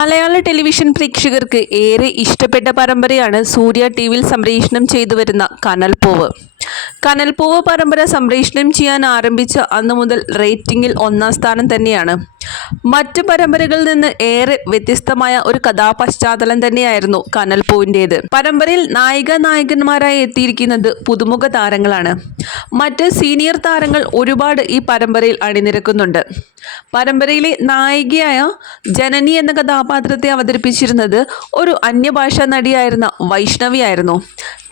മലയാള television പ്രേക്ഷകർക്ക് ഏറെ ഇഷ്ടപ്പെട്ട പരമ്പരയാണ് സൂര്യ ടി വിയിൽ സംപ്രേഷണം ചെയ്തു വരുന്ന കനൽപ്പൂവ്. കനൽപ്പൂവ് പരമ്പര സംപ്രേഷണം ചെയ്യാൻ ആരംഭിച്ച അന്നു മുതൽ റേറ്റിംഗിൽ ഒന്നാം സ്ഥാനം തന്നെയാണ്. മറ്റു പരമ്പരകളിൽ നിന്ന് ഏറെ വ്യത്യസ്തമായ ഒരു കഥാപശ്ചാത്തലം തന്നെയായിരുന്നു കനൽപൂവിന്റേത് പരമ്പരയിൽ നായിക നായകന്മാരായി എത്തിയിരിക്കുന്നത് പുതുമുഖ താരങ്ങളാണ്. മറ്റ് സീനിയർ താരങ്ങൾ ഒരുപാട് ഈ പരമ്പരയിൽ അണിനിരക്കുന്നുണ്ട്. പരമ്പരയിലെ നായികയായ ജനനി എന്ന കഥാപാത്രത്തെ അവതരിപ്പിച്ചിരുന്നത് ഒരു അന്യഭാഷാ നടിയായിരുന്ന വൈഷ്ണവിയായിരുന്നു.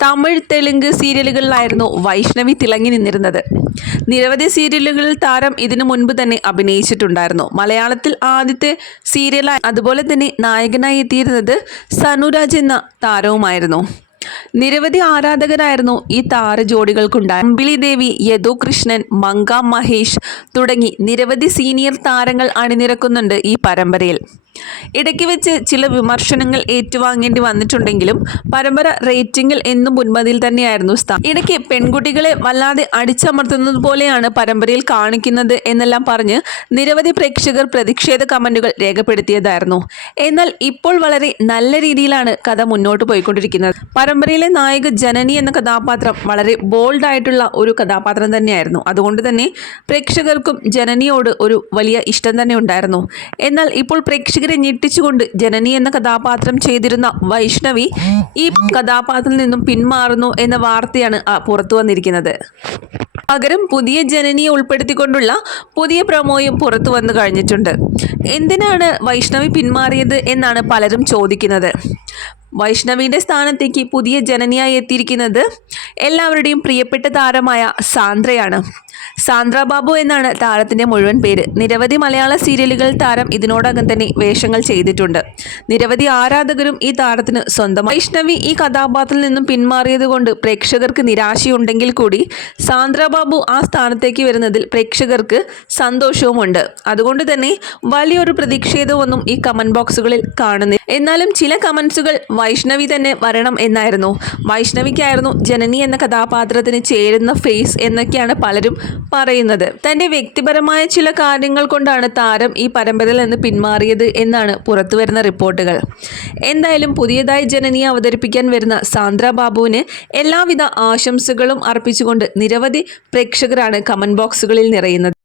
തമിഴ് തെലുങ്ക് സീരിയലുകളിലായിരുന്നു വൈഷ്ണവി തിളങ്ങി നിന്നിരുന്നത്. നിരവധി സീരിയലുകളിൽ താരം ഇതിനു മുൻപ് തന്നെ അഭിനയിച്ചിട്ടുണ്ടായിരുന്നു. മലയാളത്തിൽ ആദ്യത്തെ സീരിയലായി അതുപോലെ തന്നെ നായകനായി എത്തിയിരുന്നത് സനുരാജ് എന്ന താരവുമായിരുന്നു. നിരവധി ആരാധകരായിരുന്നു ഈ താര താരജോഡികൾക്കുണ്ടായ. അമ്പിളി ദേവി യദു കൃഷ്ണൻ മങ്ക മഹേഷ് തുടങ്ങി നിരവധി സീനിയർ താരങ്ങൾ അണിനിരക്കുന്നുണ്ട് ഈ പരമ്പരയിൽ. ഇടയ്ക്ക് വെച്ച് ചില വിമർശനങ്ങൾ ഏറ്റുവാങ്ങേണ്ടി വന്നിട്ടുണ്ടെങ്കിലും പരമ്പര റേറ്റിംഗിൽ എന്നും മുൻപതിൽ തന്നെയായിരുന്നു സ്ഥാനം. ഇടയ്ക്ക് പെൺകുട്ടികളെ വല്ലാതെ അടിച്ചമർത്തുന്നത് പോലെയാണ് പരമ്പരയിൽ കാണിക്കുന്നത് എന്നെല്ലാം പറഞ്ഞ് നിരവധി പ്രേക്ഷകർ പ്രതിഷേധ കമന്റുകൾ രേഖപ്പെടുത്തിയതായിരുന്നു. എന്നാൽ ഇപ്പോൾ വളരെ നല്ല രീതിയിലാണ് കഥ മുന്നോട്ട് പോയിക്കൊണ്ടിരിക്കുന്നത്. പരമ്പരയിലെ നായിക ജനനി എന്ന കഥാപാത്രം വളരെ ബോൾഡ് ആയിട്ടുള്ള ഒരു കഥാപാത്രം തന്നെയായിരുന്നു. അതുകൊണ്ട് തന്നെ പ്രേക്ഷകർക്കും ജനനിയോട് ഒരു വലിയ ഇഷ്ടം തന്നെ ഉണ്ടായിരുന്നു. എന്നാൽ ഇപ്പോൾ പ്രേക്ഷകരെ ഞെട്ടിച്ചുകൊണ്ട് ജനനി എന്ന കഥാപാത്രം ചെയ്തിരുന്ന വൈഷ്ണവി ഈ കഥാപാത്രത്തിൽ നിന്നും പിന്മാറുന്നു എന്ന വാർത്തയാണ് പുറത്തു വന്നിരിക്കുന്നത്. പകരം പുതിയ ജനനിയെ ഉൾപ്പെടുത്തിക്കൊണ്ടുള്ള പുതിയ പ്രമോയും പുറത്തു വന്നു കഴിഞ്ഞിട്ടുണ്ട്. എന്തിനാണ് വൈഷ്ണവി പിന്മാറിയത് എന്നാണ് പലരും ചോദിക്കുന്നത്. വൈഷ്ണവിന്റെ സ്ഥാനത്തേക്ക് പുതിയ ജനനിയായി എത്തിയിരിക്കുന്നത് എല്ലാവരുടെയും പ്രിയപ്പെട്ട താരമായ സാന്ദ്രയാണ്. സാന്ദ്ര ബാബു എന്നാണ് താരത്തിന്റെ മുഴുവൻ പേര്. നിരവധി മലയാള സീരിയലുകൾ താരം ഇതിനോടകം തന്നെ വേഷങ്ങൾ ചെയ്തിട്ടുണ്ട്. നിരവധി ആരാധകരും ഈ താരത്തിന് സ്വന്തം വൈഷ്ണവി ഈ കഥാപാത്രത്തിൽ നിന്നും പിന്മാറിയതുകൊണ്ട് പ്രേക്ഷകർക്ക് നിരാശയുണ്ടെങ്കിൽ കൂടി സാന്ദ്ര ബാബു ആ സ്ഥാനത്തേക്ക് വരുന്നതിൽ പ്രേക്ഷകർക്ക് സന്തോഷവുമുണ്ട്. അതുകൊണ്ട് തന്നെ വലിയൊരു പ്രതിഷേധമൊന്നും ഈ കമന്റ് ബോക്സുകളിൽ കാണുന്നില്ല. എന്നാലും ചില കമന്റ്സുകൾ വൈഷ്ണവി തന്നെ വരണം എന്നായിരുന്നു. വൈഷ്ണവിക്കായിരുന്നു ജനനി എന്ന കഥാപാത്രത്തിന് ചേരുന്ന ഫേസ് എന്നൊക്കെയാണ് പലരും പറയുന്നത്. തന്റെ വ്യക്തിപരമായ ചില കാര്യങ്ങൾ കൊണ്ടാണ് താരം ഈ പരമ്പരയിൽ നിന്ന് പിന്മാറിയത് എന്നാണ് പുറത്തുവരുന്ന റിപ്പോർട്ടുകൾ. എന്തായാലും പുതിയതായി ജനനിയെ അവതരിപ്പിക്കാൻ വരുന്ന സാന്ദ്ര ബാബുവിന് എല്ലാവിധ ആശംസകളും അർപ്പിച്ചുകൊണ്ട് നിരവധി പ്രേക്ഷകരാണ് കമന്റ് ബോക്സുകളിൽ നിറയുന്നത്.